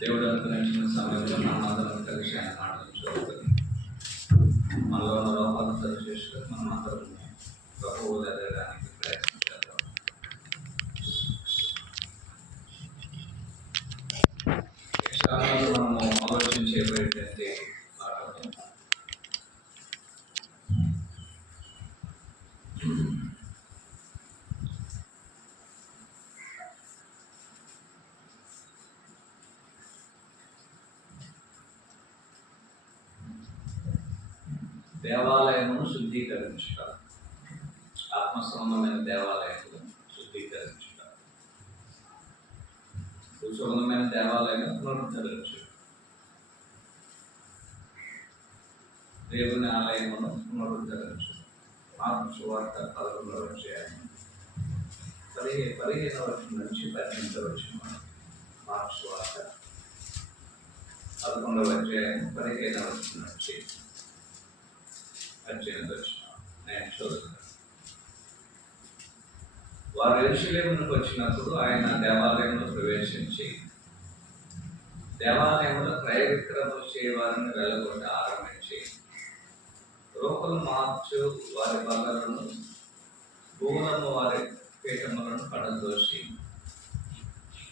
దేవుడు అనుగ్రహించిన సమయంలో మనమందరం కలిసి ఆయన మాటలు చదువుకొని మనలో ఉన్న లోపాలను సరి చేసుకొని మనం అందరం ప్రభువు ఎదగడానికి ప్రయత్నం చేద్దాం. ఈ మనము ఆలోచించేటువంటి పాఠము దేవాలయమును శుద్ధీకరించుట, ఆత్మసంబంధమైన దేవాలయమును శుద్ధీకరించుట, భూసంబంధమైన దేవాలయం పునరుద్ధరించుట, దేవుని ఆలయమును పునరుద్ధరించుట. మార్కు సువార్త 11వ అధ్యాయం 15వ వచనం నుంచి 18వ వచనం. మార్కు సువార్త 11వ అధ్యాయం 15వ వచనం నుంచి 18వ వచనం నేను చదువుతాను. వారు యెరూషలేమునకు వచ్చినప్పుడు ఆయన దేవాలయంలో ప్రవేశించి దేవాలయంలో క్రయ విక్రయములు చేయవారిని వెళ్ళగొట్ట ఆరంభించి రూపలు మార్చు వారి బల్లలను, భూములను వారి పీఠములను పడదోసి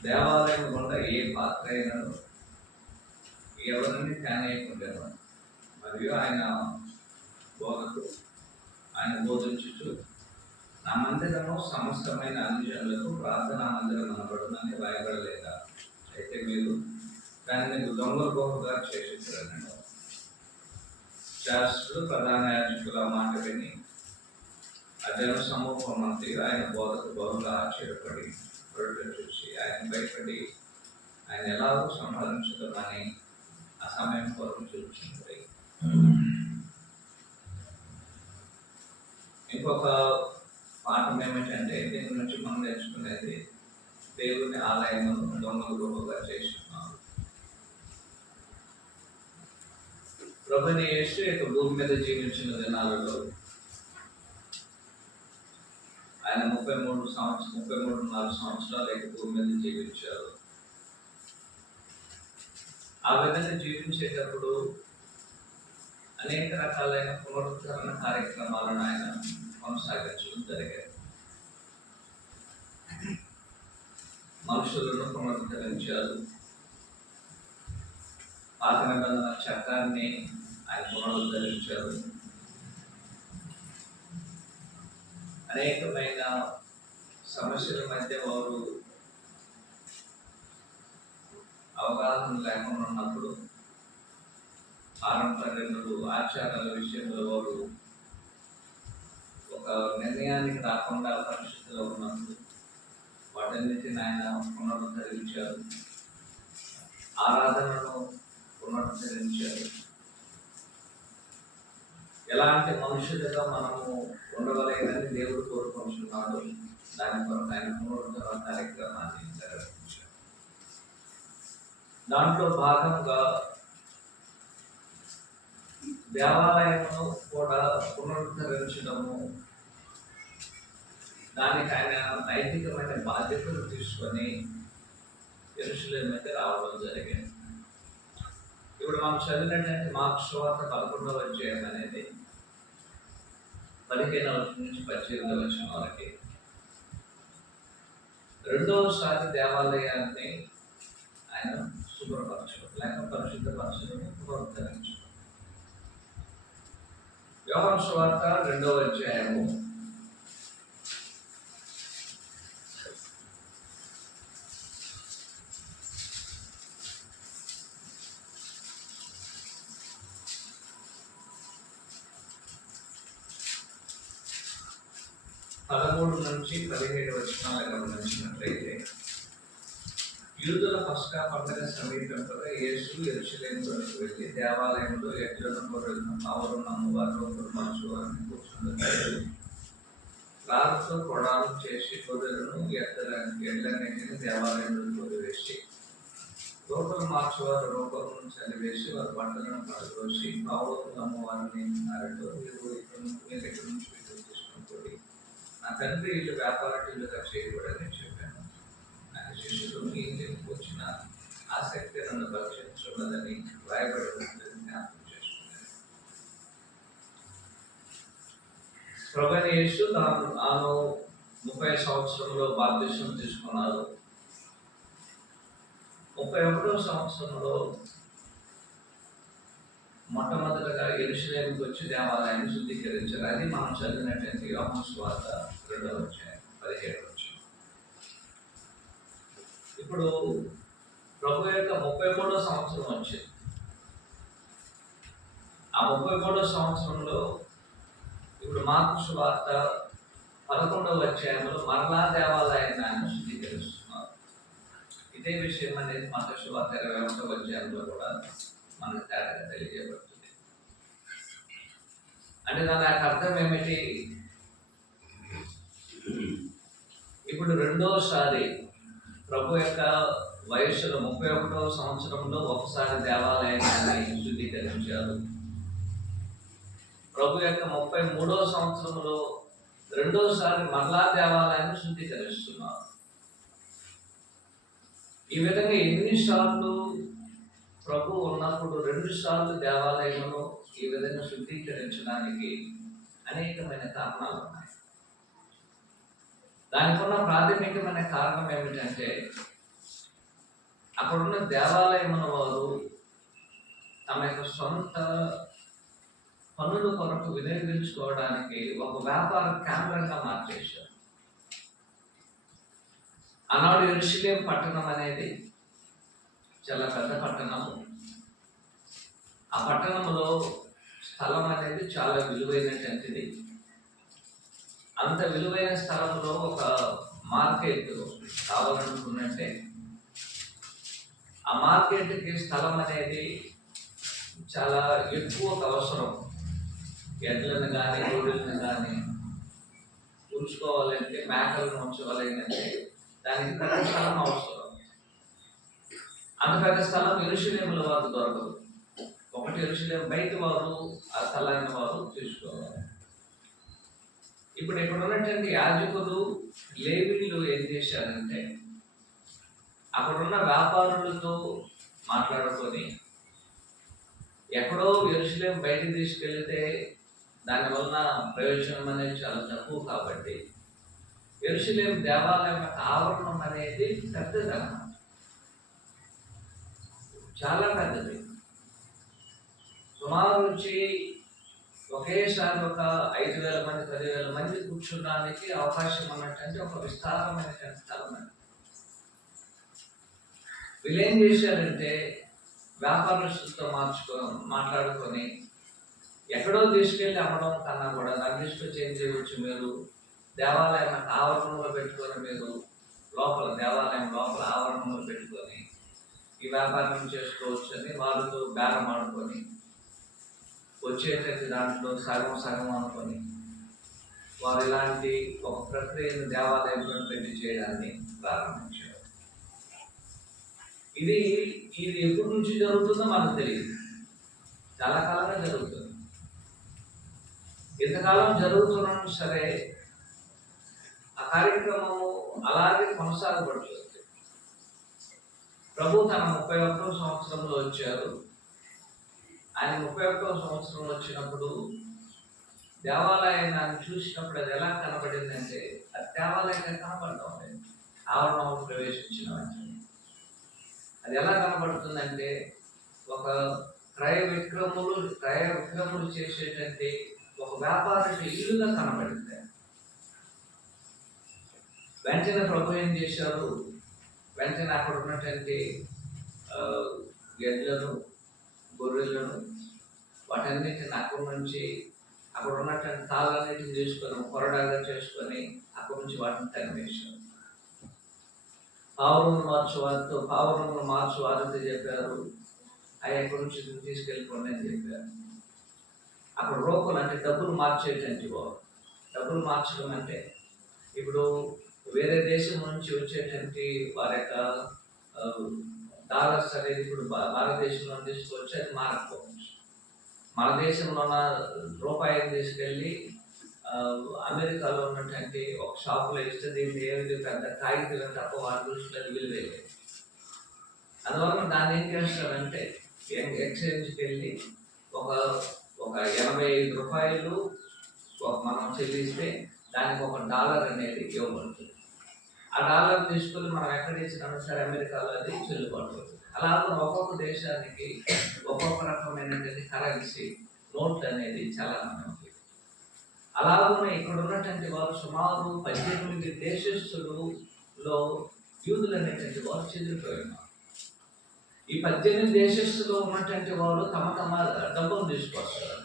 దేవాలయం గుండా ఏ పాత్ర అయినను ఎవరిని కానేయకుండేవారు. మరియు ఆయన బోధించుచు నా మందిరము సమస్తమైన అన్ని జనులకు ప్రార్థనా మందిరం అనబడునని రాయబడలేదా? అయితే మీరు దాన్ని దొంగల గోపుగా చేసిరన్నాడు. శాస్త్రులు ప్రధాన యాజకుల మాట విని ఆ జన సమూహం మంత్రి ఆయన బోధకు బహుగా ఆశ్చర్యపడి రొట్టె చూసి ఆయన భయపడి ఆయన ఎలాగో సంపాదించుతామని ఆ సమయం కొరకు చూసింది. ఇంకొక పాఠం ఏమిటంటే దీని నుంచి మనం నేర్చుకునేది దేవుని ఆలయమును దొంగల గృహగా చేస్తున్నారు. ప్రభుని యేసు యొక్క భూమి మీద జీవించిన దినాలలో ఆయన 33.4 సంవత్సరాలు యొక్క భూమి మీద జీవించారు. ఆ విధంగా జీవించేటప్పుడు అనేక రకాలైన పునరుద్ధరణ కార్యక్రమాలను ఆయన కొనసాగించడం జరిగాయి. మనుషులను పునరుద్ధరించారు. పాత నిబంధన చట్టాన్ని ఆయన పునరుద్ధరించారు. అనేకమైన సమస్యల మధ్య వారు అవగాహన లేకుండా ఉన్నప్పుడు, పారంపర్యాలు ఆచారాల విషయంలో వారు ఒక నిర్ణయానికి రాకుండా పరిస్థితిలో ఉన్నప్పుడు వాటన్నిటిని ఆయన పునరుద్ధరించారు. ఆరాధనను పునరుద్ధరించారు. ఎలాంటి మనుషులుగా మనము ఉండవలేనని దేవుడు కోరుకుంటున్నాడు. దాని కొరకు ఆయన పునరుద్ధరణ కార్యక్రమాన్ని నిర్వహించారు. దాంట్లో భాగంగా దేవాలయమును కూడా పునరుద్ధరించడము, దానికి ఆయన నైతికమైన బాధ్యతలు తీసుకొని యెరూషలేము మీద రావడం జరిగింది. ఇప్పుడు మనం చదివినట్లయితే మార్కు సువార్త 11వ అధ్యాయం అనేది 15వ వచనం నుంచి 18వ వచనం వరకు రెండవసారి దేవాలయాన్ని ఆయన శుభ్రపరచడం లేక పరిశుద్ధపరచడం, పునరుద్ధరించడం. యోహాను సువార్త 2వ అధ్యాయము 13 నుంచి 17 వచనాలు గమనించినట్లయితే, యూదుల పస్కా పండుగ సమీపింపగా యేసు యెరూషలేములోకి వెళ్ళి దేవాలయంలో ఎడ్లను గొర్రెలను పావులను అమ్మవారు ఒకరు మార్చువారిని కూర్చుంటారు. రాళ్ళతో కొడాలు చేసి గొర్రెలను ఎడ్లన్నింటిని దేవాలయంలో వదిలివేసి రూపలు మార్చేవారు రూపలను చలివేసి వారి బట్టలను పడదోసి పావులను అమ్మవారిని అరటో మీరు ఎక్కడి నుంచి తీసుకుంటుంది, నా తండ్రి ఇల్లు వ్యాపార ఇల్లుగా చేయకూడదని చెప్పాను. ఆయన శిష్యులు మీ ఇంటికి వచ్చిన ఆసక్తి నన్ను పరీక్షించున్నదని రాయబడి ఉన్నదని జ్ఞాపకం చేసుకున్నాను. ప్రభువైన యేసు తాను 30 సంవత్సరంలో బాప్తిసం తీసుకున్నారు. 31వ సంవత్సరంలో మొట్టమొదటిగా యెరూషలేముకి వచ్చి దేవాలయాన్ని శుద్ధీకరించారు. అది మనం చదివినటువంటి యోహాను సువార్త 2వ అధ్యాయం 17వ వచనం. ఇప్పుడు ప్రభు యొక్క 33వ సంవత్సరం వచ్చింది. ఆ 33వ సంవత్సరంలో ఇప్పుడు మార్కు సువార్త 11వ అధ్యాయంలో మరలా దేవాలయాన్ని ఆయన శుద్ధీకరిస్తున్నారు. ఇదే విషయం అనేది మార్కు సువార్త 21వ అధ్యాయంలో కూడా మనకు తేడాగా తెలియజేయబడుతుంది. అంటే దానికి అర్థం ఏమిటి? ఇప్పుడు రెండోసారి ప్రభు యొక్క వయస్సులో 31వ సంవత్సరంలో ఒకసారి దేవాలయాన్ని శుద్ధీకరించారు. ప్రభు యొక్క 33వ సంవత్సరంలో రెండోసారి మరలా దేవాలయాన్ని శుద్ధీకరిస్తున్నారు. ఈ విధంగా ఎన్నిసార్లు ప్రభు ఉన్నప్పుడు 2 సార్లు దేవాలయంలో ఈ విధంగా శుద్ధీకరించడానికి అనేకమైన కారణాలు ఉన్నాయి. దానికి ఉన్న ప్రాథమికమైన కారణం ఏమిటంటే అక్కడున్న దేవాలయమున వారు తమ యొక్క సొంత పనుల కొరకు వినియోగించుకోవడానికి ఒక వ్యాపార కేంద్రంగా మార్చేశారు. ఆనాడు యెరూషలేము పట్టణం అనేది చాలా పెద్ద పట్టణము. ఆ పట్టణంలో స్థలం అనేది చాలా విలువైనటువంటిది. అంత విలువైన స్థలంలో ఒక మార్కెట్ కావాలనుకున్నట్టే ఆ మార్కెట్కి స్థలం అనేది చాలా ఎక్కువ అవసరం. ఎడ్లను కానీ గొర్రెలను కానీ ఉంచుకోవాలంటే, మేకలను ఉంచుకోవాలంటే దానికి పెద్ద స్థలం అవసరం. అంత పెద్ద స్థలం యెరూషలేములో వారు దొరకదు. ఒకటి యెరూషలేము బయట వారు ఆ స్థలాన్ని వారు తీసుకోవాలి. ఇప్పుడు ఇక్కడ ఉన్నటువంటి యాజకులు లేవీయులు ఏం చేశారంటే అక్కడున్న వ్యాపారులతో మాట్లాడుకొని ఎక్కడో యెరూషలేము బయటికి తీసుకెళ్తే దానివల్ల ప్రయోజనం అనేది చాలా తక్కువ కాబట్టి యెరూషలేము దేవాలయం యొక్క ఆవరణం అనేది పెద్దదన్నమాట, చాలా పెద్దది. సుమారు నుంచి ఒకేసారి ఒక 5,000 మంది 10,000 మంది కూర్చోడానికి అవకాశం ఉన్నటువంటి ఒక విస్తారమైనటువంటి స్థలం అది. వీళ్ళు ఏం చేశారంటే వ్యాపారస్తులతో మాట్లాడుకొని ఎక్కడో తీసుకెళ్ళి అమ్మడం కన్నా కూడా దాన్ని తీసుకొచ్చి ఏం చేయవచ్చు, మీరు దేవాలయం ఆవరణంలో పెట్టుకొని, మీరు లోపల దేవాలయం లోపల ఆవరణంలో పెట్టుకొని ఈ వ్యాపారం చేసుకోవచ్చు అని వాళ్ళతో బేరం ఆడుకొని వచ్చేటట్టు దాంట్లో సగం అనుకొని వారు ఇలాంటి ఒక ప్రక్రియను దేవాలయంలో పెట్టి చేయడాన్ని ప్రారంభించారు. ఇది ఎప్పటి నుంచి జరుగుతుందో మనకు తెలియదు, చాలా కాలంగా జరుగుతుంది. ఇంతకాలం జరుగుతున్నా సరే ఆ కార్యక్రమము అలాగే కొనసాగబడుతుంది. ప్రభు తన 31వ సంవత్సరంలో వచ్చారు. ఆయన 31వ సంవత్సరంలో వచ్చినప్పుడు దేవాలయాన్ని చూసినప్పుడు అది ఎలా కనబడిందంటే అది దేవాలయంగా కనబడతాం లేదు, ఆవరణంలో ప్రవేశించిన వెంటనే అది ఎలా కనబడుతుందంటే ఒక క్రయ విక్రములు చేసేటంటే ఒక వ్యాపారికి ఇల్లుగా కనబడింది. వెంటనే ప్రభు ఏం చేశారు, వెంటనే అక్కడ ఉన్నటువంటి ఎడ్లను గొర్రెలను వాటన్నిటిని అక్కడి నుంచి అక్కడ ఉన్నటువంటి తాళ్ళన్నిటిని తీసుకొని కొరడాగా చేసుకొని అక్కడి నుంచి వాటిని తరిమేశారు. పావురమును మార్చు వారితో చెప్పారు, అవి ఎక్కడి నుంచి తీసుకెళ్ళిపోండి అని చెప్పారు. అక్కడ రోకులు అంటే డబ్బులు మార్చేటువంటి వారు. డబ్బులు మార్చడం అంటే ఇప్పుడు వేరే దేశం నుంచి వచ్చేటువంటి వారి యొక్క డాలర్స్ అనేది ఇప్పుడు భారతదేశంలో తీసుకొచ్చి అది మారకపోవచ్చు. మన దేశంలో ఉన్న రూపాయిని తీసుకెళ్ళి అమెరికాలో ఉన్నటువంటి ఒక షాపులో ఇస్తే దీన్ని ఏది పెద్ద కాగితం తప్ప వారి దృష్టిలో అది విలువలేదు. అందువల్ల దాన్ని ఏం చేస్తారంటే ఎక్స్చేంజ్కి వెళ్ళి ఒక ఒక $85 మనం చెల్లిస్తే దానికి $1 అనేది ఇవ్వబడుతుంది. ఆ డాలర్ తీసుకొని మనం ఎక్కడ ఇచ్చినా సరే అమెరికాలో అది చెల్లుబాటు. అలాగే ఒక్కొక్క దేశానికి ఒక్కొక్క రకమైనటువంటి కరెన్సీ నోట్ అనేది చాలా ఉంది. అలాగే ఇక్కడ ఉన్నటువంటి వారు సుమారు 18 దేశస్తులలో యూదులు అనేటువంటి వారు చెదిరిపోయినారు. ఈ 18 దేశస్తులో ఉన్నటువంటి వారు తమ డబ్బులు తీసుకొస్తారు.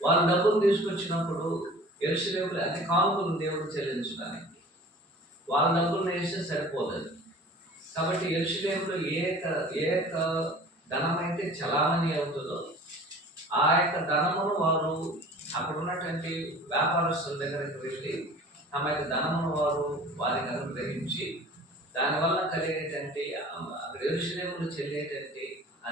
వారు డబ్బులు తీసుకొచ్చినప్పుడు యెరూషలేములో అన్ని కానుకలు దేవుడు చెల్లించడానికి వాళ్ళ డబ్బులు వేస్తే సరిపోలేదు. కాబట్టి యెరూషలేములో ఏ ధనం అయితే చలామణి అవుతుందో ఆ యొక్క ధనమును వారు అక్కడ ఉన్నటువంటి వ్యాపారస్తుల దగ్గరికి వెళ్ళి తమ యొక్క ధనమును వారికి అనుగ్రహించి దానివల్ల కలిగేటువంటి అక్కడ యెరూషలేములో చెల్లేటువంటి ఆ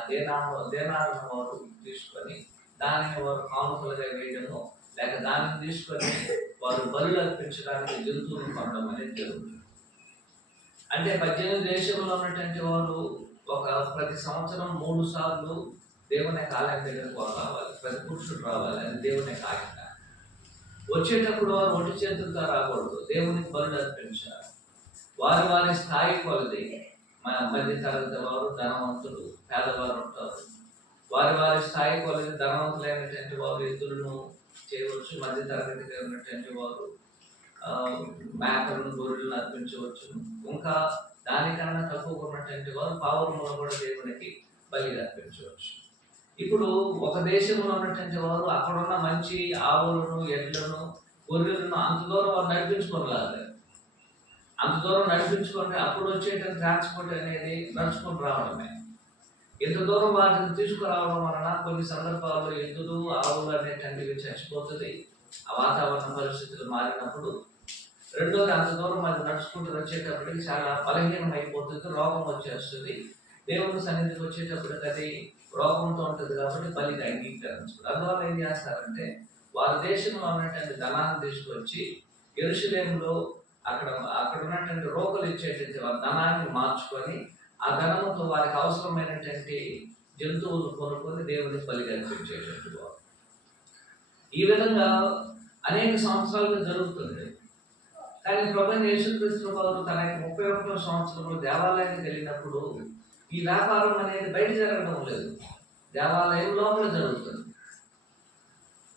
దేనాలను వారు తీసుకొని దానిని వారు కానుకలుగా వేయడము, లేక దానిని తీసుకొని వారు బలులు అర్పించడానికి జంతువులు కొనడం అనేది జరుగుతుంది. అంటే 18 దేశంలో ఉన్నటువంటి వారు ప్రతి సంవత్సరం 3 సార్లు దేవుని యొక్క ఆలయం దగ్గరకు రావాలి. ప్రతి పురుషుడు రావాలి. అది దేవుని యొక్క ఆజ్ఞ. వచ్చేటప్పుడు వారు ఒంటి చేతులతో రాకూడదు, దేవునికి బలులు అర్పించాలి. వారి స్థాయి కొలది మధ్య తరగతి వారు, ధనవంతులు, పేదవారు ఉంటారు. వారి స్థాయి కొలది ధనవంతులైనటువంటి వారు ఎద్దులను చేయవచ్చు, మధ్య తరగతిగా ఉన్నటువంటి వారు మేకలను, గొర్రెలను అర్పించవచ్చు. ఇంకా దానికన్నా తక్కువ ఉన్నటువంటి వారు పావురములను కూడా దేవునికి బలి అర్పించవచ్చు. ఇప్పుడు ఒక దేశంలో ఉన్నటువంటి వారు అక్కడున్న మంచి ఆవులను, ఎడ్లను, గొర్రెలను అంత దూరం వారు నడిపించుకోగలరు. అంత దూరం నడిపించుకుంటే అప్పుడు వచ్చేటువంటి ట్రాన్స్పోర్ట్ అనేది నడుచుకొని రావడమే. ఇంత దూరం వాటిని తీసుకురావడం వలన కొన్ని సందర్భాల్లో ఎద్దులు, ఆవులు అనేటువంటివి చచ్చిపోతుంది ఆ వాతావరణ పరిస్థితులు మారినప్పుడు. రెండోది, అంత దూరం అది నడుచుకుంటూ వచ్చేటప్పటికి చాలా బలహీనం అయిపోతుంది, రోగం వచ్చేస్తుంది. దేవుని సన్నిధికి వచ్చేటప్పటికి అది రోగంతో ఉంటుంది కాబట్టి బలికి అంగీకరించదు. అందువల్ల ఏం చేస్తారంటే వారి దేశంలో ఉన్నటువంటి ధనాన్ని తీసుకొచ్చి యెరూషలేములో అక్కడ ఉన్నటువంటి రోగులు ఇచ్చేటువంటి వారి ధనాన్ని మార్చుకొని ఆ ధనముతో వారికి అవసరమైనటువంటి జంతువులు కొనుక్కొని దేవునికి బలి అర్పించేటువంటి వారు. ఈ విధంగా అనేక సంవత్సరాలుగా జరుగుతుంది. కానీ ప్రభువైన యేసుక్రీస్తు వారు తన 31వ సంవత్సరంలో దేవాలయానికి వెళ్ళినప్పుడు ఈ వ్యాపారం అనేది బయట జరగడం లేదు, దేవాలయం లోపల జరుగుతుంది.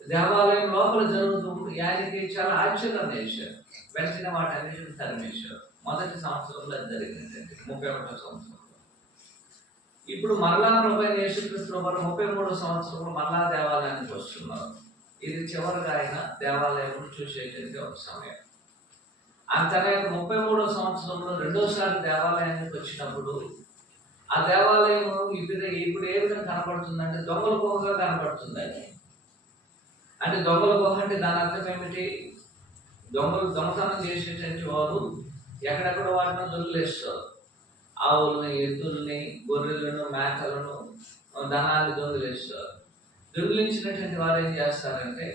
దేవాలయం లోపల జరుగుతుంది. ఆయనకి చాలా ఆశ్చర్యం వేశారు. వెంటనే వాటన్నిటిని తరిమేశారు. మొదటి సంవత్సరంలో అది జరిగిందండి, 31వ సంవత్సరంలో. ఇప్పుడు మరలా ప్రభువైన యేసుక్రీస్తు వారు 33వ సంవత్సరంలో మరలా దేవాలయానికి వస్తున్నారు. ఇది చివరిగా ఆయన దేవాలయం చూసేటువంటి ఒక సమయం. ఆ తర్వాత 33వ సంవత్సరంలో రెండోసారి దేవాలయానికి వచ్చినప్పుడు ఆ దేవాలయం ఇప్పుడు ఏ విధంగా కనపడుతుందంటే దొంగల గుహగా కనపడుతుంది. అంటే దొంగల గుహ అంటే దాని అర్థం ఏమిటి? దొంగతనం చేసేటువంటి వారు ఎక్కడెక్కడ వాటిని దొంగిలేస్తారు. ఆవుల్ని, ఎద్దుల్ని, గొర్రెలను, మేకలను, ధనాన్ని దొంగిలేస్తారు. దొంగిలించినటువంటి వారు ఏం చేస్తారంటే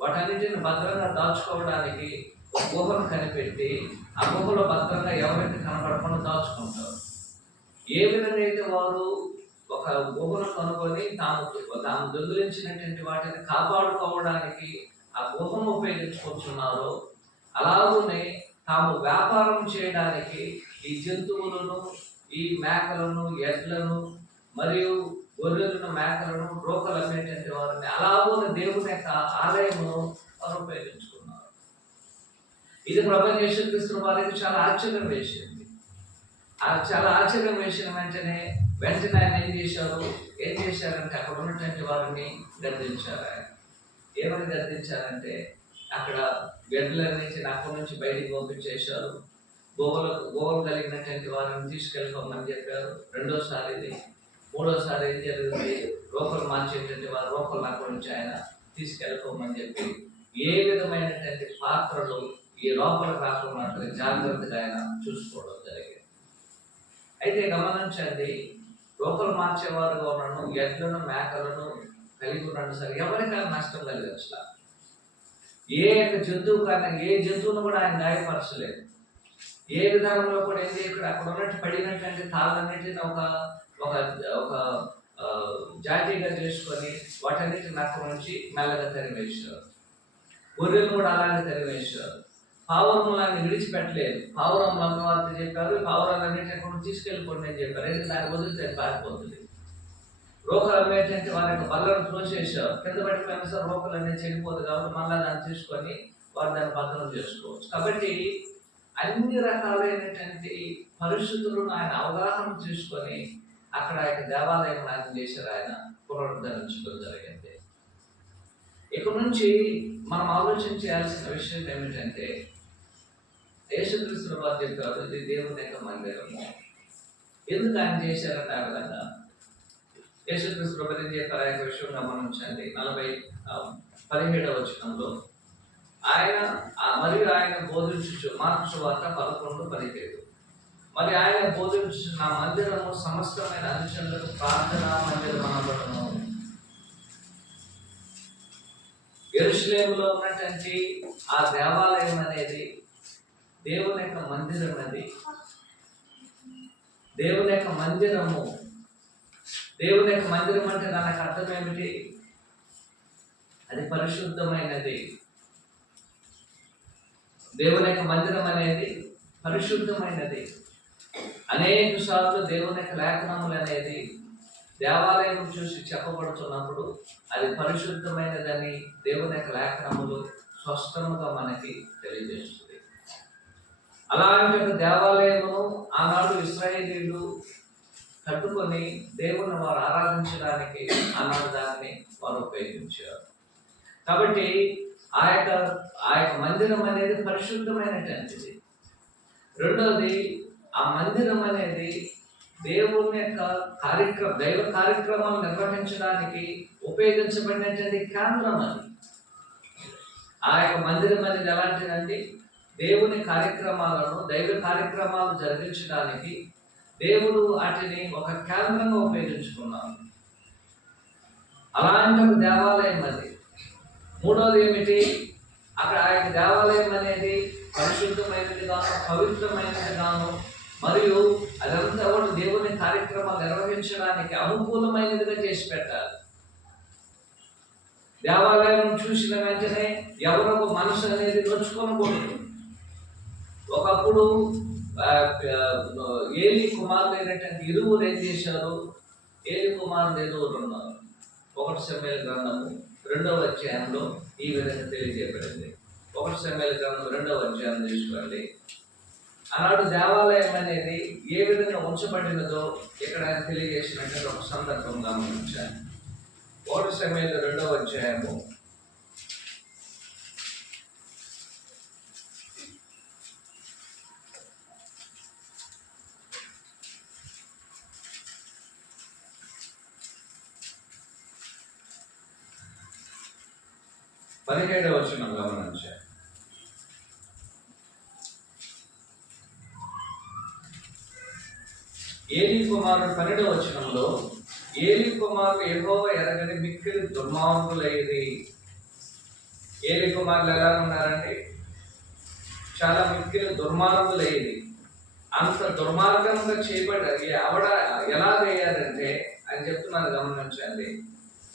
వాటన్నిటిని భద్రంగా దాచుకోవడానికి ఒక గుహను కనిపెట్టి ఆ గుహలో భద్రంగా ఎవరికి కనపడకుండా దాచుకుంటారు. ఏ విధంగా అయితే వారు ఒక గుహను కనుక్కొని తాము దొంగిలించినటువంటి వాటిని కాపాడుకోవడానికి ఆ గుహను ఉపయోగించుకుంటున్నారో, అలాగే తాము వ్యాపారం చేయడానికి ఈ జంతువులను, ఈ మేకలను, ఎడ్లను మరియు గొర్రెలను, మేకలను, రోకలు అమ్మేటువంటి వారిని అలాగే దేవుని యొక్క ఆలయమును వారు ఉపయోగించుకున్నారు. ఇది ప్రభువైన యేసుక్రీస్తు వారికి చాలా ఆశ్చర్యం వేసింది. చాలా ఆశ్చర్యం వేసిన వెంటనే ఆయన ఏం చేశారంటే అక్కడ ఉన్నటువంటి వారిని గద్దించారు. ఆయన ఏమని గద్దించారంటే అక్కడ గడ్డలన్నించి అక్కడి నుంచి బయటికి పంపించేశారు. గోవలు కలిగినటువంటి వారిని తీసుకెళ్ళిపోమని చెప్పారు. రెండోసారి ఇది. మూడోసారి ఏం జరిగింది? రోకలు మార్చేటువంటి వారు రోకలు అక్కడి నుంచి ఆయన తీసుకెళ్ళిపోమని చెప్పి ఏ విధమైనటువంటి పాత్రలు ఈ లోపల రాకున్నట్లు జాగ్రత్తగా ఆయన చూసుకోవడం జరిగింది. అయితే గమనించండి, రోకలు మార్చేవారుగా ఉన్నాను, ఎడ్లను, మేకలను కలిగి ఉన్నాడు. సరే, ఎవరికైనా నష్టం కలిగచ్చు. ఏ యొక్క జంతువు కానీ ఏ జంతువును కూడా ఆయన గాయపరచలేదు. ఏ విధానంలో కూడా ఏంటి ఇక్కడ అక్కడ ఉన్నట్టు పడినటువంటి తాళ్ళన్నిటిని ఒక ఒక ఒక జాతీయంగా చేసుకొని వాటన్నిటిని అక్కడ నుంచి మెల్లగా తరివేశారు. గొర్రెలు కూడా అలాగే తరివేశారు. పావురములాన్ని విడిచిపెట్టలేదు. పావురం లంగవార్త చెప్పారు, పావురాలన్నింటినీ అక్కడ తీసుకెళ్ళిపోండి అని చెప్పారు. అయితే దాన్ని వదిలితే పారిపోతుంది. రోకలు అమ్మేటంటే వారి యొక్క బల్లను త్రోసేసారు. కింద పడిపోయిన సార్ రోకలు అనేది చెడిపోదు కాబట్టి మళ్ళీ దాన్ని తీసుకొని వారు దాన్ని భద్రం చేసుకోవచ్చు. కాబట్టి అన్ని రకాలైనటువంటి పరిస్థితులను ఆయన అవగాహన చేసుకొని అక్కడ ఆయన దేవాలయం ఆయన చేశారు. ఆయన పునరుద్ధరించడం జరిగింది. ఇక నుంచి మనం ఆలోచన చేయాల్సిన విషయం ఏమిటంటే, యేసుక్రీస్తు వారు చెప్పారు ఇది దేవుని యొక్క మందిరము. ఎందుకు ఆయన చేశారంటే ఆ విధంగా యేసుక్రీస్తు ప్రభువు ఏం చెప్పారు ఆ యొక్క విషయం గమనించండి. 17వ వచనంలో ఆయన మరియు ఆయన బోధించు మార్కు సువార్త 11:17 మరి ఆయన బోధించు నా మందిరము సమస్తమైన అనుచరులకు ప్రార్థనా మందిరం అనబడును. యెరూషలేములో ఉన్నటువంటి ఆ దేవాలయం అనేది దేవుని యొక్క మందిరం. అది దేవుని యొక్క మందిరము. దేవుని యొక్క మందిరం అంటే దానికి అర్థం ఏమిటి? అది పరిశుద్ధమైనది. దేవుని యొక్క మందిరం అనేది పరిశుద్ధమైనది. అనేక సార్లు దేవుని యొక్క లేఖనములు అనేది దేవాలయం చూసి చెప్పబడుతున్నప్పుడు అది పరిశుద్ధమైనదని దేవుని యొక్క లేఖనములు స్పష్టంగా మనకి తెలియజేస్తుంది. అలాంటి ఒక దేవాలయమును ఆనాడు ఇశ్రాయేలీయులు కట్టుకొని దేవుని వారు ఆరాధించడానికి ఆనాడు దాన్ని వారు ఉపయోగించారు. కాబట్టి ఆ యొక్క మందిరం అనేది పరిశుద్ధమైనటువంటిది. రెండవది, ఆ మందిరం అనేది దేవుని యొక్క దైవ కార్యక్రమాలు నిర్వహించడానికి ఉపయోగించబడినటువంటి కేంద్రం. అది ఆ యొక్క మందిరం అనేది ఎలాంటిదండి? దేవుని కార్యక్రమాలను, దైవ కార్యక్రమాలు జరిగించడానికి దేవుడు వాటిని ఒక కేంద్రంగా ఉపయోగించుకున్నాడు. అలాంటి ఒక దేవాలయం అది. మూడవది ఏమిటి? అక్కడ ఆ యొక్క దేవాలయం అనేది పరిశుద్ధమైనది గాను, పవిత్రమైనది గాను, మరియు అదంతా కూడా దేవుని కార్యక్రమాలు నిర్వహించడానికి అనుకూలమైనదిగా చేసి పెట్టాలి. దేవాలయం చూసిన వెంటనే ఎవరొక మనసు అనేది నొచ్చుకొనకూడదు. ఒకప్పుడు ఏలి కుమారులు అయినటువంటి ఇరువురు ఏం చేశారు? ఏలి కుమారులు ఇరువురు ఉన్నారు. 1 సమూయేలు గ్రంథము 2వ అధ్యాయంలో ఈ విధంగా తెలియజేయబడింది. 1 సమూయేలు గ్రంథం 2వ అధ్యాయం తీసుకోండి. ఆనాడు దేవాలయం అనేది ఏ విధంగా ఉంచబడినదో ఇక్కడ ఆయన తెలియజేసినట్టు ఒక సందర్భం గమనించాను. 1 సమూయేలు 2వ అధ్యాయము 17వ వచనం గమనించాను. ఏలీ కుమారుడు 12వ వచనంలో ఏలీ కుమారులు యెహోవా ఎరగని మిక్కిలి దుర్మార్గులైరి. ఏలీ కుమారులు ఎలా ఉన్నారంటే చాలా మిక్కిలి దుర్మార్గులైరి. అంత దుర్మార్గంగా చేయబడ్డారు. ఎలాగయ్యారంటే అని చెప్తున్నారు గమనించండి.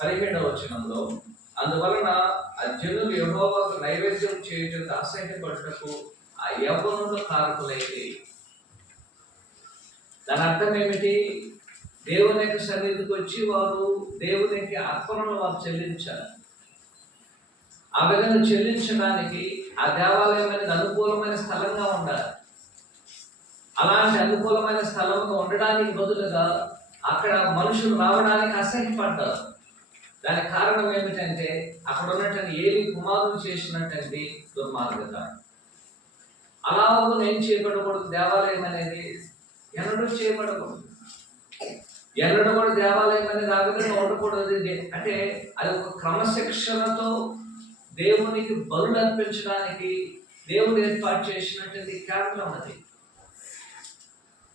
17వ వచనంలో అందువలన ఆ జనులు యెహోవాకు నైవేద్యం చేయటం అసహ్యపడుటకు ఆ యవ్వనులు కారకులైరి. దాని అర్థం ఏమిటి? దేవుని యొక్క సన్నిధికి వచ్చి వారు దేవునికి అర్పణలు వారు చెల్లించారు. ఆ విధంగా చెల్లించడానికి ఆ దేవాలయం అనేది అనుకూలమైన స్థలంగా ఉండాలి. అలాంటి అనుకూలమైన స్థలంగా ఉండడానికి బదులుగా అక్కడ మనుషులు రావడానికి అసహ్యపడ్డారు. దానికి కారణం ఏమిటంటే అక్కడ ఉన్నటువంటి ఏలి కుమారులు చేసినటువంటి దుర్మార్గత. అలా ఏం చేయబడకూడదు? దేవాలయం అనేది ఎన్నడూ చేయబడకూడదు. ఎన్నడూ కూడా దేవాలయం అనేది ఆ విధంగా ఉండకూడదు. అంటే అది ఒక క్రమశిక్షణతో దేవునికి బలులు అర్పించడానికి దేవుడు ఏర్పాటు చేసినటువంటి కేంద్రం అది.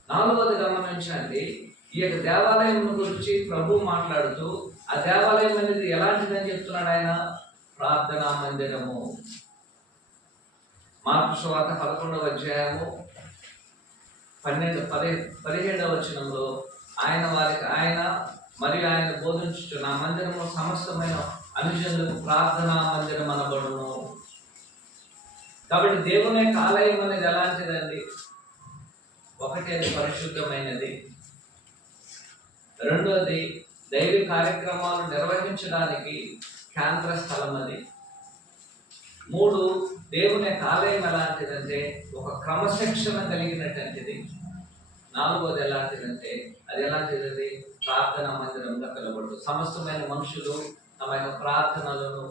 4వది గమనించండి. ఈ యొక్క దేవాలయం గురించి ప్రభు మాట్లాడుతూ ఆ దేవాలయం అనేది ఎలాంటిదని చెప్తున్నాడు ఆయన? ప్రార్థనా మందిరము. మార్కు సువార్త 11వ అధ్యాయము 17వ వచనంలో ఆయన మరియు ఆయన బోధించుచు నా మందిరము సమస్తమైన అనుజనులకు ప్రార్థనా మందిరం అనబడును. కాబట్టి దేవుని యొక్క ఆలయం అనేది ఎలాంటిదండి? ఒకటి, అది పరిశుద్ధమైనది. రెండోది, దైవ కార్యక్రమాలు నిర్వహించడానికి కేంద్ర స్థలం అది. 3, దేవుని యొక్క ఆలయం ఎలాంటిదంటే ఒక క్రమశిక్షణ కలిగినటువంటిది. 4వది ఎలాంటిదంటే అది ఎలాంటిది? ప్రార్థనా మందిరంగా పిలువబడుతుంది. సమస్తమైన మనుషులు తమ యొక్క ప్రార్థనలను,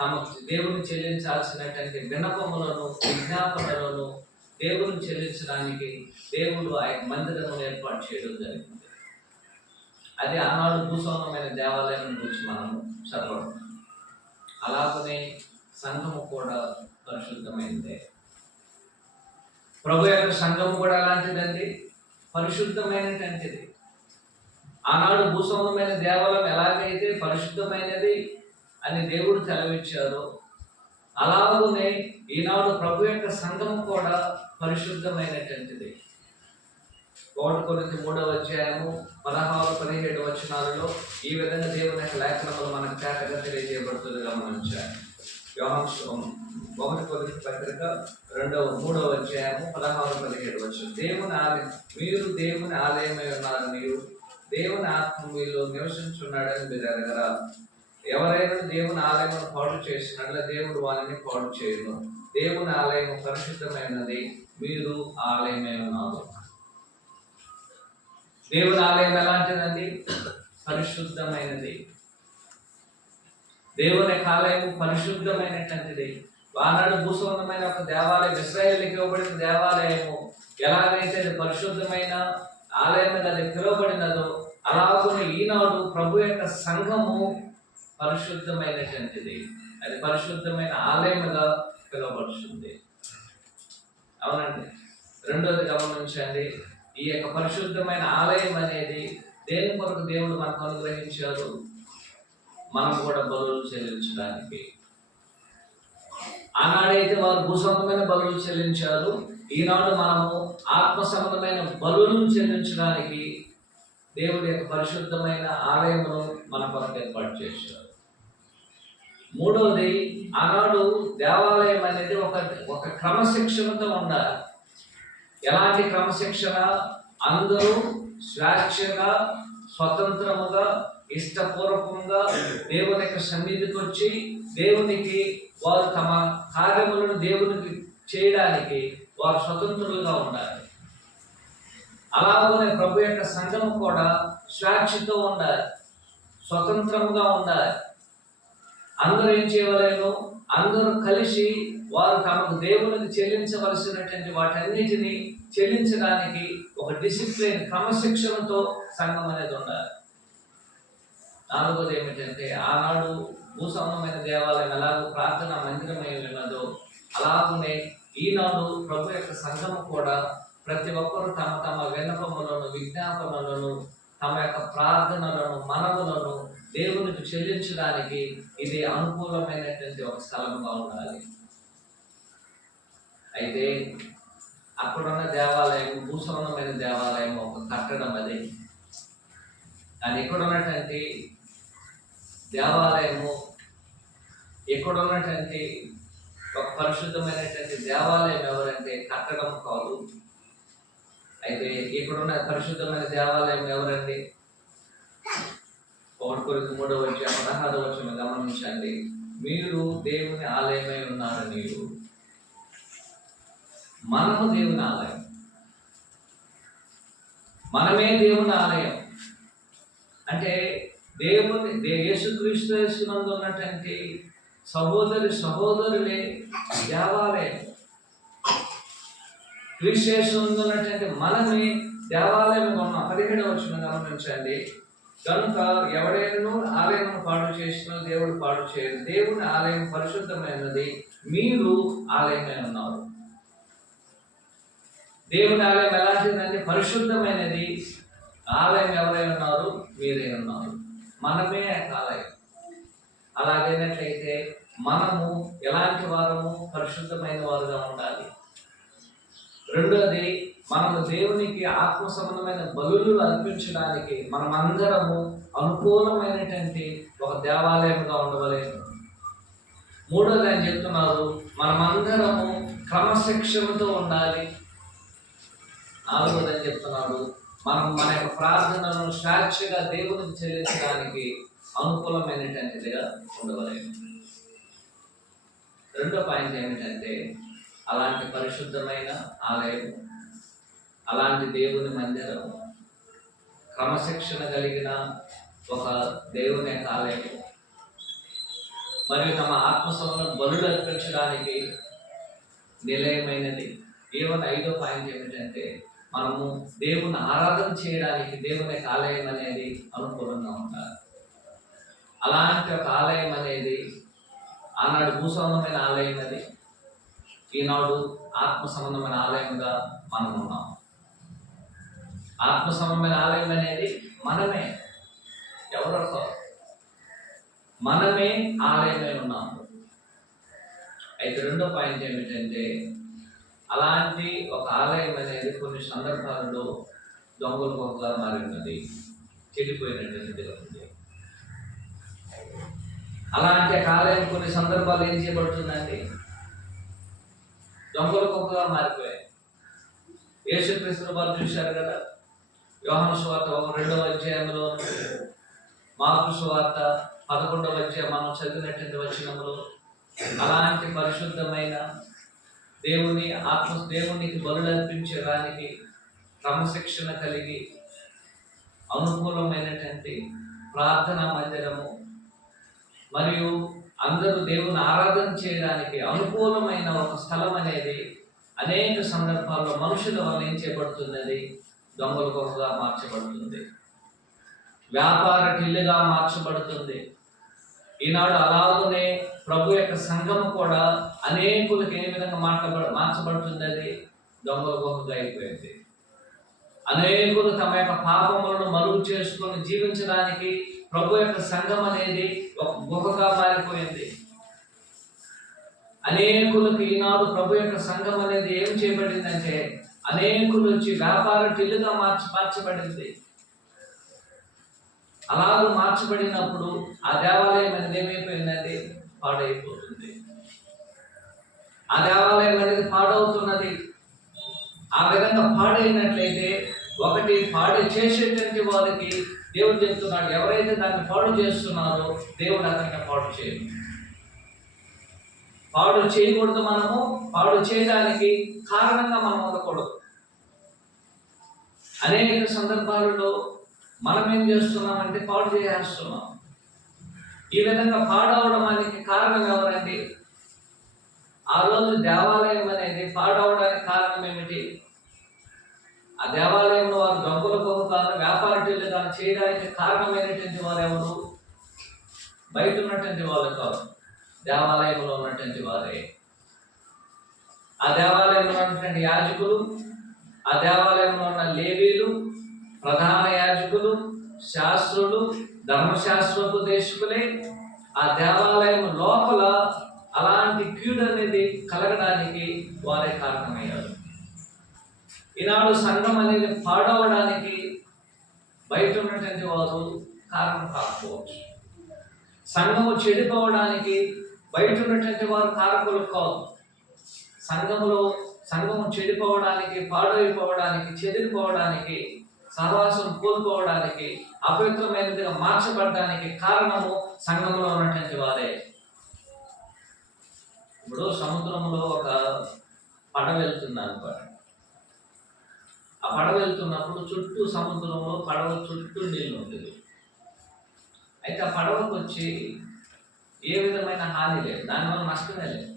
తమకు దేవుని చెల్లించాల్సినటువంటి విన్నపములను, విజ్ఞాపనలను దేవుని చెల్లించడానికి దేవుడు ఆ మందిరమును ఏర్పాటు చేయడం జరిగింది. అది ఆనాడు భూస్వామ్యమైన దేవాలయం గురించి మనము చదవడం. అలాగనే సంఘము కూడా పరిశుద్ధమైనదే. ప్రభు యొక్క సంఘము కూడా అలాంటిదండి, పరిశుద్ధమైనటువంటిది. ఆనాడు భూస్వామ్యమైన దేవాలయం ఎలాగైతే పరిశుద్ధమైనది అని దేవుడు సెలవిచ్చారో, అలాగనే ఈనాడు ప్రభు యొక్క సంఘము కూడా పరిశుద్ధమైనటువంటిది. 1 కొరింథీ 3వ అధ్యాయము 16-17 వచనాలలో ఈ విధంగా దేవుని యొక్క లేఖనములు మనకు తేటగా తెలియజేయబడుతుంది గమనించాలి. 1 కొరింథీ పత్రిక 3వ అధ్యాయము 16-17 వచనం. దేవుని ఆలయం, మీరు దేవుని ఆలయమై ఉన్నారని, దేవుని ఆత్మ మీలో నివసించున్నాడని మీరు ఎరగరా? ఎవరైనా దేవుని ఆలయం పాడు చేసినట్ల దేవుడు వారిని పాడు చేయను. దేవుని ఆలయం పరిశుద్ధమైనది, మీరు ఆలయమై ఉన్నారు. దేవుని ఆలయం ఎలాంటిదండి? పరిశుద్ధమైనది. దేవుని ఆలయం పరిశుద్ధమైనటువంటిది. ఆనాడు భూస్వామ్యమైన ఒక దేవాలయం, ఇశ్రాయేలుకి ఇవ్వబడిన దేవాలయము ఎలాగైతే అది పరిశుద్ధమైన ఆలయంగా అది పిలువబడినదో, అలాగే ఈనాడు ప్రభు యొక్క సంఘము పరిశుద్ధమైనటువంటిది. అది పరిశుద్ధమైన ఆలయముగా పిలువబడుతుంది. అవునండి. రెండోది గమనించండి, ఈ యొక్క పరిశుద్ధమైన ఆలయం అనేది దేని కొరకు దేవుడు మనకు అనుగ్రహించారు? మనం కూడా బలులు చెల్లించడానికి. ఆనాడైతే వారు భూసంబంధమైన బలులు చెల్లించారు, ఈనాడు మనము ఆత్మ సంబంధమైన బలులను చెల్లించడానికి దేవుడి యొక్క పరిశుద్ధమైన ఆలయమును మన కొరకు ఏర్పాటు చేశారు. 3వది, ఆనాడు దేవాలయం అనేది ఒక క్రమశిక్షణతో ఉండాలి. ఎలాంటి క్రమశిక్షణ? అందరూ స్వేచ్ఛగా, స్వతంత్రముగా, ఇష్టపూర్వకంగా దేవుని యొక్క సన్నిధికి వచ్చి దేవునికి వారు తమ కార్యములను దేవునికి చేయడానికి వారు స్వతంత్రులుగా ఉండాలి. అలాగనే ప్రభు యొక్క సంఘము కూడా స్వేచ్ఛతో ఉండాలి, స్వతంత్రముగా ఉండాలి. అందరూ ఏం చేయవలేను? అందరూ కలిసి వారు తమకు దేవునికి చెల్లించవలసినటువంటి వాటన్నిటిని చెల్లించడానికి ఒక డిసిప్లిన్, క్రమశిక్షణతో సంఘం అనేది ఉండాలి. 4వది ఏమిటంటే, ఆనాడు భూసంబంధమైన దేవాలయం ఎలాగో ప్రార్థన మందిరమై ఉన్నదో, అలాగనే ఈనాడు ప్రభు యొక్క సంఘము కూడా ప్రతి ఒక్కరు తమ తమ విన్నపములను, విజ్ఞాపనలను, తమ యొక్క ప్రార్థనలను, మనవులను దేవునికి చెల్లించడానికి ఇది అనుకూలమైనటువంటి ఒక స్థలంగా ఉండాలి. అయితే అక్కడున్న దేవాలయం, భూసంబంధమైన దేవాలయం ఒక కట్టడం. అది ఎక్కడున్నటువంటి దేవాలయము, ఎక్కడున్నటువంటి ఒక పరిశుద్ధమైనటువంటి దేవాలయం ఎవరంటే కట్టడం కాదు. అయితే ఇక్కడున్న పరిశుద్ధమైన దేవాలయం ఎవరండి? 1 కొరింథీ 3వ అధ్యాయం 16వ వచనం గమనించండి. మీరు దేవుని ఆలయమై ఉన్నారని. మనము దేవుని ఆలయం, మనమే దేవుని ఆలయం. అంటే యేసుక్రీస్తునందు ఉన్నటువంటి సహోదరులే దేవాలయం. క్రీస్తునందు ఉన్నటువంటి మనమే దేవాలయంగా ఉన్నాం. 17వ వచనం గమనించండి. కనుక ఎవడైనా ఆలయం పాడు చేసినా దేవుడు పాడు చేయడు. దేవుని ఆలయం పరిశుద్ధమైనది, మీరు ఆలయమై ఉన్నారు. దేవుని ఆలయం ఎలాంటిదంటే పరిశుద్ధమైనది. ఆలయం ఎవరై ఉన్నారు? మీరే ఉన్నారు. మనమే ఆలయం. అలాగైనట్లయితే మనము ఎలాంటి వారము? పరిశుద్ధమైన వారుగా ఉండాలి. రెండోది, మనము దేవునికి ఆత్మ సంబంధమైన బలులు అర్పించడానికి మనమందరము అనుకూలమైనటువంటి ఒక దేవాలయంగా ఉండవలేదు. మూడోది ఆయన చెప్తున్నారు, మనమందరము క్రమశిక్షణతో ఉండాలి. నాలుగోది అని చెప్తున్నాడు, మనం మన యొక్క ప్రార్థనలను స్వేచ్ఛగా దేవునికి చెల్లించడానికి అనుకూలమైనటువంటిదిగా ఉండవలేదు. రెండో పాయింట్ ఏమిటంటే, అలాంటి పరిశుద్ధమైన ఆలయం, అలాంటి దేవుని మందిరం, క్రమశిక్షణ కలిగిన ఒక దేవుని యొక్క ఆలయం, మరియు తమ ఆత్మసంలో బలులు అర్పించడానికి నిలయమైనది. కేవలం ఐదో పాయింట్ ఏమిటంటే, మనము దేవుని ఆరాధన చేయడానికి దేవుని యొక్క ఆలయం అనేది అనుకూలంగా ఉండాలి. అలాంటి ఒక ఆలయం అనేది ఆనాడు భూసంబంధమైన ఆలయం అది, ఈనాడు ఆత్మ సంబంధమైన ఆలయంగా మనం ఉన్నాం. ఆత్మ సంబంధమైన ఆలయం అనేది మనమే, ఎవరో మనమే ఆలయమై ఉన్నాము. అయితే రెండో పాయింట్ ఏమిటంటే, అలాంటి ఒక ఆలయం అనేది కొన్ని సందర్భాలలో దొంగల గొప్పగా మారి ఉన్నది, చెడిపోయినటువంటిదిగా ఉంది. అలాంటి ఆలయం కొన్ని సందర్భాలు ఏం చేయబడుతుందండి? దొంగల గొప్పగా మారిపోయాయి. యేసుక్రీస్తు వారు చూశారు కదా, యోహాను సువార్త 2వ అధ్యాయంలో, మార్కు సువార్త 11వ అధ్యాయం మనం చదివినటువంటి వచనంలో, అలాంటి పరిశుద్ధమైన దేవునికి బలులు అర్పించడానికి క్రమశిక్షణ కలిగి అనుకూలమైనటువంటి ప్రార్థనా మందిరము, మరియు అందరూ దేవుని ఆరాధన చేయడానికి అనుకూలమైన ఒక స్థలం అనేది అనేక సందర్భాల్లో మనుషుల వల్ల ఏం చేయబడుతున్నది? దొంగల గొప్పగా మార్చబడుతుంది, వ్యాపార టిల్లుగా మార్చబడుతుంది. ఈనాడు అలాగనే ప్రభు యొక్క సంఘము కూడా అనేకులకు ఏ విధంగా మార్చబడుతుంది? అది దొంగల గొప్పగా అయిపోయింది. అనేకులు తమ యొక్క పాపములను మరుగు చేసుకొని జీవించడానికి ప్రభు యొక్క సంఘం అనేది ఒక గుహగా మారిపోయింది. అనేకులకు ఈనాడు ప్రభు యొక్క సంఘం అనేది ఏం చేయబడిందంటే, అనేకులు వచ్చి వ్యాపార టిల్లుగా మార్చబడింది. అలాగూ మార్చబడినప్పుడు ఆ దేవాలయం అనేది ఏమైపోయిందంటే పాడైపోతుంది. ఆ దేవాలయం అనేది పాడవుతున్నది. ఆ విధంగా పాడైనట్లయితే, ఒకటి పాడు చేసేటువంటి వారికి దేవుడు చెప్తున్నాడు, ఎవరైతే దాన్ని పాడు చేస్తున్నారో దేవుడు అతనికి పాడు చేయడు. పాడు చేయకూడదు. మనము పాడు చేయడానికి కారణంగా మనం ఉండకూడదు. అనేక సందర్భాలలో మనం ఏం చేస్తున్నామంటే పాడు చేస్తున్నాం. ఈ విధంగా పాడవడానికి కారణం ఎవరండి? ఆ రోజు దేవాలయం అనేది పాడవడానికి కారణం ఏమిటి? ఆ దేవాలయంలో వారు దొంగల కొనుక్కాను, వ్యాపారటీలు కానీ చేయడానికి కారణమైనటువంటి వారు ఎవరు? బయట ఉన్నటువంటి వాళ్ళు కాదు, దేవాలయంలో ఉన్నటువంటి వారే. ఆ దేవాలయంలో ఉన్నటువంటి యాజకులు, ఆ దేవాలయంలో ఉన్న లేవీలు, ప్రధాన యాజకులు, శాస్త్రులు, ధర్మశాస్త్రోపదేశకులే ఆ దేవాలయం లోపల అలాంటి కీడు అనేది కలగడానికి వారే కారణమయ్యారు. ఈనాడు సంఘం అనేది పాడవడానికి బయట ఉన్నటువంటి వారు కారణం కాకపోవచ్చు. సంఘము చెడిపోవడానికి బయట ఉన్నటువంటి వారు కారకులు కాదు. సంఘము చెడిపోవడానికి, పాడైపోవడానికి, చెదిరిపోవడానికి, సహవాసం కోల్పోవడానికి, అపవిత్రమైనదిగా మార్చబడడానికి కారణము సంఘంలో ఉన్నటువంటి వారే. ఇప్పుడు సముద్రంలో ఒక పడవ వెళ్తుంది అనుకోండి. ఆ పడవ వెళ్తున్నప్పుడు చుట్టూ సముద్రంలో పడవ చుట్టూ నీళ్ళు ఉంటుంది. అయితే ఆ పడవకు వచ్చి ఏ విధమైన హాని లేదు, దానివల్ల నష్టమే లేదు.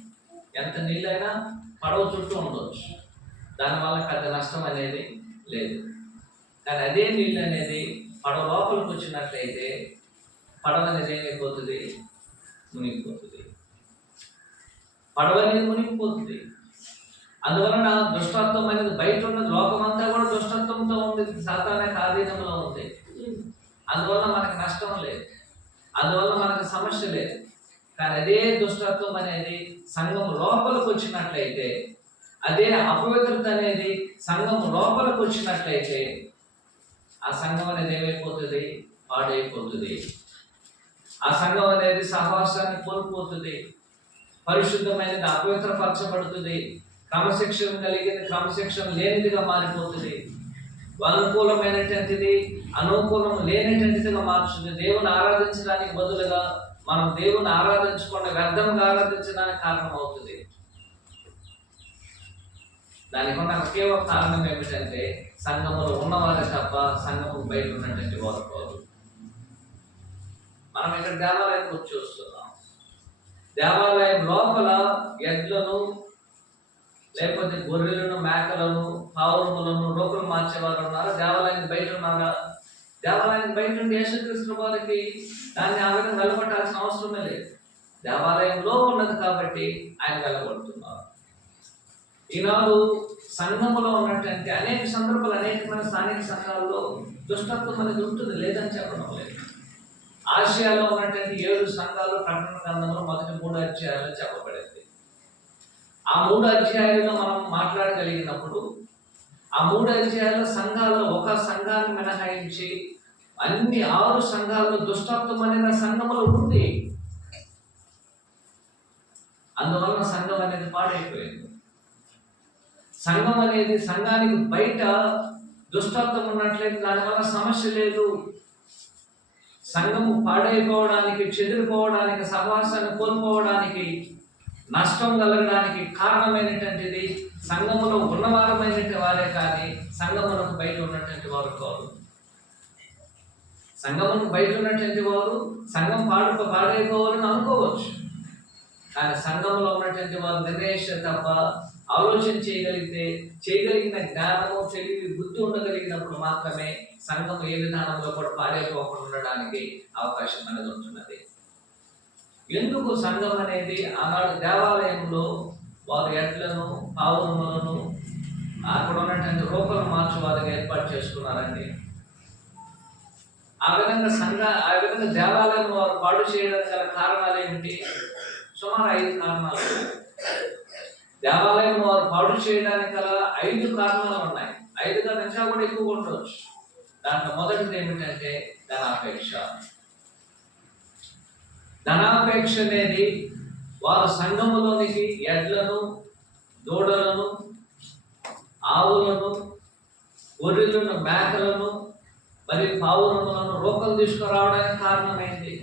ఎంత నీళ్ళైనా పడవ చుట్టూ ఉండవచ్చు, దానివల్ల పెద్ద నష్టం అనేది లేదు. కానీ అదే నీళ్ళు అనేది పడవ లోపలికి వచ్చినట్లయితే పడవ అనేది ఏమైపోతుంది? మునిగిపోతుంది. పడవ అనేది మునిగిపోతుంది. అందువలన దుష్టత్వం అనేది బయట ఉన్నది, లోకమంతా కూడా దుష్టత్వంతో ఉంది, సాతాన ఆధీనంలో ఉంది. అందువల్ల మనకు నష్టం లేదు, అందువల్ల మనకు సమస్య లేదు. కానీ అదే దుష్టత్వం అనేది సంఘం లోపలికి వచ్చినట్లయితే అదే అపవిత్రత అనేది సంఘం లోపలికి వచ్చినట్లయితే ఆ సంఘం అనేది ఏమైపోతుంది? పాడైపోతుంది. ఆ సంఘం అనేది సహవాసాన్ని కోల్పోతుంది. పరిశుద్ధమైనది అపవిత్రపరచబడుతుంది. క్రమశిక్షణ కలిగింది క్రమశిక్షణ లేనిదిగా మారిపోతుంది. అనుకూలమైనటువంటిది అనుకూలం లేనటువంటిదిగా మార్చుతుంది. దేవుని ఆరాధించడానికి బదులుగా మనం దేవుని ఆరాధించకుండా వ్యర్థంగా ఆరాధించడానికి కారణం అవుతుంది. దానికి ఉన్న ఒకే ఒక కారణం ఏమిటంటే సంఘములో ఉన్నవారే తప్ప సంఘము బయట ఉన్నటువంటి వారు కాదు. మనం ఇక్కడ దేవాలయానికి వచ్చి చూస్తున్నాం. దేవాలయం లోపల ఎడ్లను లేకపోతే గొర్రెలను మేకలను పావురములను రూపలు మార్చేవారు ఉన్నారా? దేవాలయానికి బయట ఉన్నారా? దేవాలయానికి బయట ఉండి యేసుక్రీస్తు వారికి దాన్ని ఆ విధంగా వెలగొట్టాల్సిన అవసరమే లేదు. దేవాలయంలో ఉన్నది కాబట్టి ఆయన వెలగొడుతున్నారు. ఈనాడు సంఘములో ఉన్నటువంటి అనేక సందర్భాలు అనేకమైన స్థానిక సంఘాల్లో దుష్టత్వం అనేది ఉంటుంది, లేదని చెప్పడం లేదు. ఆసియాలో ఉన్నటువంటి 7 సంఘాలు ప్రకటన గ్రంథంలో మొదటి 3 అధ్యాయాలు చెప్పబడింది. ఆ 3 అధ్యాయాల్లో మనం మాట్లాడగలిగినప్పుడు ఆ 3 అధ్యాయాల సంఘాల్లో ఒక సంఘాన్ని మినహాయించి అన్ని 6 సంఘాల్లో దుష్టత్వం అనేది సంఘములో ఉంది. అందువలన సంఘం అనేది పాడైపోయింది. సంఘం అనేది సంఘానికి బయట దుష్టత్వం ఉన్నట్లయితే దానివల్ల సమస్య లేదు. సంఘము పాడైపోవడానికి, చెదిరిపోవడానికి, సహవాసాన్ని కోల్పోవడానికి, నష్టం కలగడానికి కారణమైనటువంటిది సంఘములో ఉన్నవారమైనటువంటి వారే కానీ సంఘములకు బయట ఉన్నటువంటి వారు కాదు. సంఘములకు బయట ఉన్నటువంటి వారు సంఘం పాడైపోవాలని అనుకోవచ్చు. కానీ సంఘంలో ఉన్నటువంటి వారు నిర్ణయిస్తారు తప్ప ఆలోచన చేయగలిగిన జ్ఞానము, తెలివి, బుద్ధి ఉండగలిగినప్పుడు మాత్రమే సంఘం ఏ విధానంలో కూడా పాడైపోకుండా ఉండడానికి అవకాశం అనేది ఉంటున్నది. ఎందుకు సంఘం అనేది ఆనాడు దేవాలయంలో వారు ఎడ్లను పావురములను అక్కడ ఉన్నటువంటి రూపలు మార్చి వారికి ఏర్పాటు చేసుకున్నారండి. ఆ విధంగా దేవాలయం వారు పాడు చేయడానికి గల కారణాలు ఏమిటి? సుమారు 5 కారణాలు. దేవాలయం వారు పాడు చేయడానికి గల 5 కారణాలు ఉన్నాయి. 5 కన్నా ఇంకా కూడా ఎక్కువ ఉండవచ్చు. దాంట్లో మొదటిది ఏమిటంటే ధనాపేక్ష. ధనాపేక్ష అనేది వారు సంఘములోనికి ఎడ్లను, దూడలను, ఆవులను, గొర్రెలను, మేకలను మరియు పావురములను రూపం తీసుకురావడానికి కారణమైంది.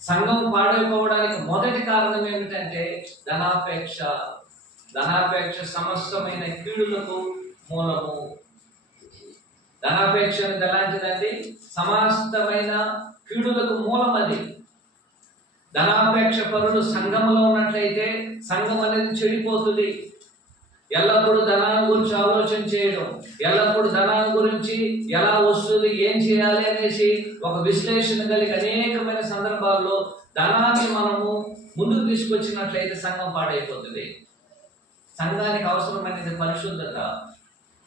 సంఘం పాడైపోవడానికి మొదటి కారణం ఏమిటంటే ధనాపేక్ష. ధనాపేక్ష సమస్తమైన కీడులకు మూలము. ధనాపేక్ష అనేది ఎలాంటిదండి? సమస్తమైన కీడులకు మూలం అది. ధనాపేక్ష పరుడు సంఘంలో ఉన్నట్లయితే సంఘం అనేది చెడిపోతుంది. ఎల్లప్పుడూ ధనాన్ని గురించి ఆలోచన చేయడం, ఎల్లప్పుడూ ధనాన్ని గురించి ఎలా వస్తుంది, ఏం చేయాలి అనేసి ఒక విశ్లేషణ కలిగి అనేకమైన సందర్భాల్లో ధనాన్ని మనము ముందుకు తీసుకొచ్చినట్లయితే సంఘం పాడైపోతుంది. సంఘానికి అవసరమైనది పరిశుద్ధత,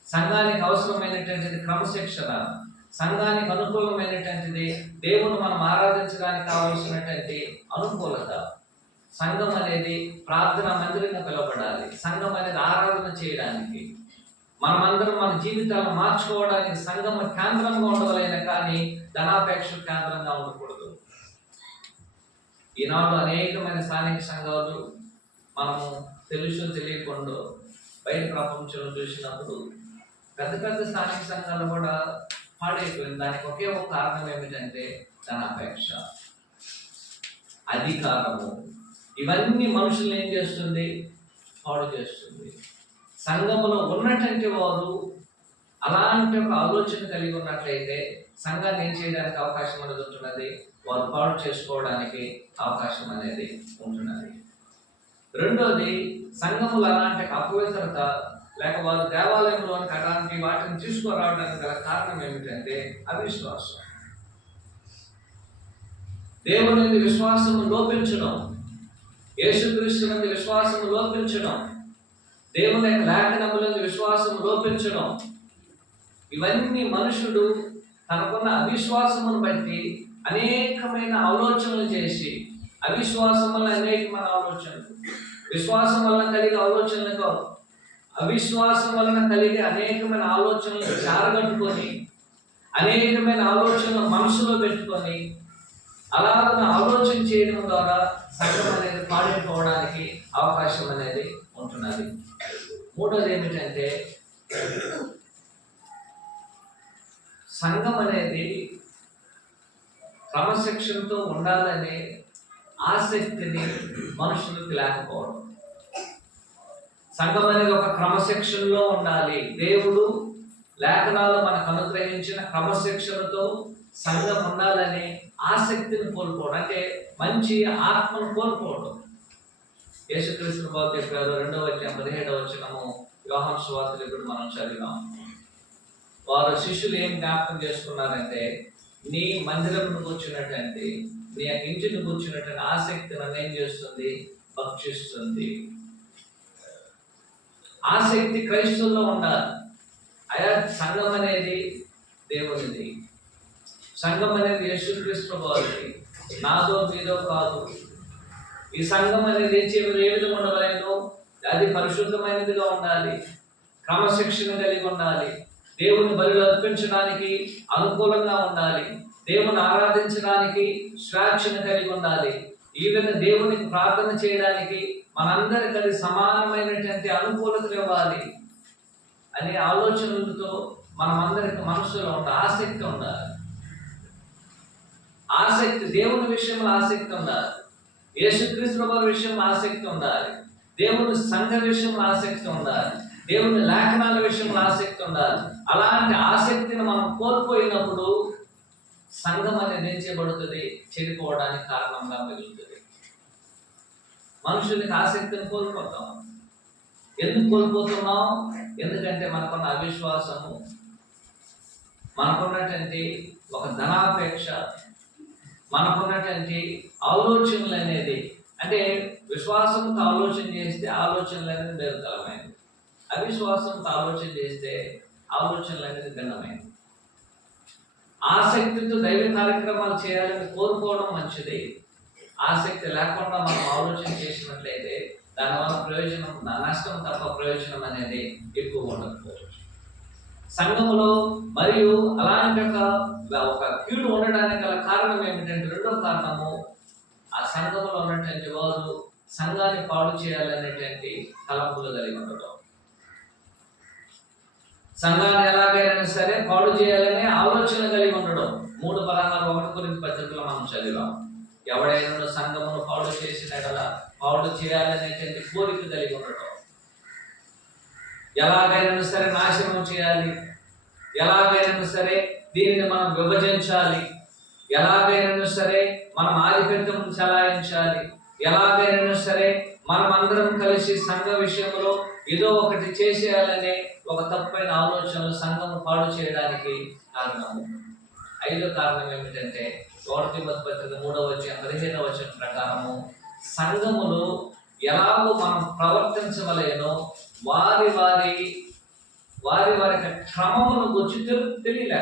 సంఘానికి అవసరమైనటువంటిది క్రమశిక్షణ, సంఘానికి అనుకూలమైనటువంటిది దేవుని మనం ఆరాధించడానికి కావలసినటువంటి అనుకూలత. సంఘం అనేది ప్రార్థన మందిరంగా పిలువబడాలి. సంఘం అనేది ఆరాధన చేయడానికి, మనమందరం మన జీవితాలను మార్చుకోవడానికి సంఘం కేంద్రంగా ఉండవలైన కానీ ధనాపేక్ష కేంద్రంగా ఉండకూడదు. ఈనాడు అనేకమైన స్థానిక సంఘాలు మనము తెలుసో తెలియకుండా బయట ప్రపంచంలో చూసినప్పుడు పెద్ద పెద్ద స్థానిక సంఘాలు కూడా పాడైపోయింది. దానికి ఒకే ఒక కారణం ఏమిటంటే ధనాపేక్ష, అధికారము. ఇవన్నీ మనుషులు ఏం చేస్తుంది? పాడు చేస్తుంది. సంఘములో ఉన్నటువంటి వారు అలాంటి ఒక ఆలోచన కలిగి ఉన్నట్లయితే సంఘాన్ని ఏం చేయడానికి అవకాశం అనేది ఉంటున్నది? వారు పాడు చేసుకోవడానికి అవకాశం అనేది ఉంటున్నది. రెండోది, సంఘములు అలాంటి అపవిత్రత లేక వారు దేవాలయంలోనికి అలాంటి వాటిని తీసుకురావడానికి గల కారణం ఏమిటంటే అవిశ్వాసం. దేవుని విశ్వాసము లోపించడం, యేసుక్రీస్తు నందు విశ్వాసము లోపించడం, దేవుని యొక్క లేఖనములందు విశ్వాసము లోపించడం, ఇవన్నీ మనుషుడు తనకున్న అవిశ్వాసమును బట్టి అనేకమైన ఆలోచనలు చేసి, అవిశ్వాసములు అనేకమైన ఆలోచనలు, విశ్వాసం వలన కలిగే ఆలోచనలు కావు. అవిశ్వాసం వలన కలిగే అనేకమైన ఆలోచనలు చారగట్టుకొని, అనేకమైన ఆలోచనలు మనసులో పెట్టుకొని అలాగ ఆలోచన చేయడం ద్వారా సంఘం అనేది పాడైపోవడానికి అవకాశం అనేది ఉంటున్నది. మూడోది ఏమిటంటే, సంఘం అనేది క్రమశిక్షణతో ఉండాలనే ఆసక్తిని మనుషులకు లేకపోవడం. సంఘం అనేది ఒక క్రమశిక్షణలో ఉండాలి. దేవుడు లేఖనాలు మనకు అనుగ్రహించిన క్రమశిక్షణతో సంఘం ఉండాలనే ఆసక్తిని కోల్పోవడం, అంటే మంచి ఆత్మను కోల్పోవడం. యేసుక్రీస్తు ప్రభువు చెప్పారు, 2వ అధ్యాయం 17వ వచనము యోహాను సువార్తలో ఇప్పుడు మనం చదివాం. వారు శిష్యులు ఏం జ్ఞాపకం చేసుకున్నారంటే, నీ మందిరంను కూర్చున్నటువంటి, నీ ఇంటిని కూర్చున్నటువంటి ఆసక్తి నన్ను ఏం చేస్తుంది? భక్షిస్తుంది. ఆసక్తి క్రైస్తవుల్లో ఉండాలి. అయా సంఘం అనేది దేవునిది, సంఘం అనేది యేసుక్రీస్తు ప్రభువుది, నాదో మీదో కాదు. ఈ సంఘం అనేది ఏ విధంగా ఉండవలేదో అది పరిశుద్ధమైనదిగా ఉండాలి, క్రమశిక్షణ కలిగి ఉండాలి, దేవుని బలిలో అర్పించడానికి అనుకూలంగా ఉండాలి, దేవుని ఆరాధించడానికి స్వేచ్ఛను కలిగి ఉండాలి, ఈ విధంగా దేవునికి ప్రార్థన చేయడానికి మనందరికీ అది సమానమైనటువంటి అనుకూలతలు ఇవ్వాలి అనే ఆలోచనలతో మనమందరికి మనసులో ఉండాలి. ఆసక్తి ఉండాలి. ఆసక్తి, దేవుని విషయంలో ఆసక్తి ఉండాలి, యేసుక్రీస్తు ప్రభువు విషయంలో ఆసక్తి ఉండాలి, దేవుని సంఘ విషయంలో ఆసక్తి ఉండాలి, దేవుని లేఖనాల విషయంలో ఆసక్తి ఉండాలి. అలాంటి ఆసక్తిని మనం కోల్పోయినప్పుడు సంఘం అనేది ఏం చేయబడుతుంది? చెడిపోవడానికి కారణంగా మిగులుతుంది. మనుషులకి ఆసక్తిని కోల్పోతాం. ఎందుకు కోల్పోతున్నాం? ఎందుకంటే మనకున్న అవిశ్వాసము, మనకున్నటువంటి ఒక ధనాపేక్ష, మనకున్నటువంటి ఆలోచనలు అనేది, అంటే విశ్వాసంతో ఆలోచన చేస్తే ఆలోచనలు అనేది బేరతలమైనది, అవిశ్వాసంతో ఆలోచన చేస్తే ఆలోచనలు అనేది భిన్నమైనది. ఆసక్తితో దైవ కార్యక్రమాలు చేయాలని కోరుకోవడం మంచిది. ఆసక్తి లేకుండా మనం ఆలోచన చేసినట్లయితే దానివల్ల ప్రయోజనం, నష్టం తప్ప ప్రయోజనం అనేది ఎక్కువ ఉండకపోవచ్చు. సంఘములో మరియు అలాంటి ఒక కీడు ఉండడానికి గల కారణం ఏమిటంటే, రెండో కారణము, ఆ సంఘములో ఉన్నటువంటి వారు సంఘాన్ని పాడు చేయాలనేటువంటి తలంపులు కలిగి ఉండడం. సంఘాన్ని ఎలాగైనా సరే పాడు చేయాలనే ఆలోచన కలిగి ఉండడం. 3:16 1 కొరింథీ పత్రికలో మనం చదివాం. ఎవడైనా సంఘమును పాడు చేసిన పాడు చేయాలనేటువంటి కోరిక కలిగి ఉండడం, ఎలాగైనా సరే నాశనం చేయాలి, ఎలాగైనా సరే దీనిని మనం విభజించాలి, ఎలాగైనా సరే మనం ఆధిపత్యం చలాయించాలి, ఎలాగైనా సరే మనం అందరం కలిసి సంఘ విషయంలో ఏదో ఒకటి చేసేయాలనే ఒక తప్పైన ఆలోచనలు సంఘము పాడు చేయడానికి కారణము. 5వ కారణం ఏమిటంటే, 1 తిమోతి పత్రిక 3వ అధ్యాయం 15వ వచనం ప్రకారము సంఘములో ఎలాగో మనం ప్రవర్తించవలేనో వారి వారి క్రమమును గురించి తెలియలే.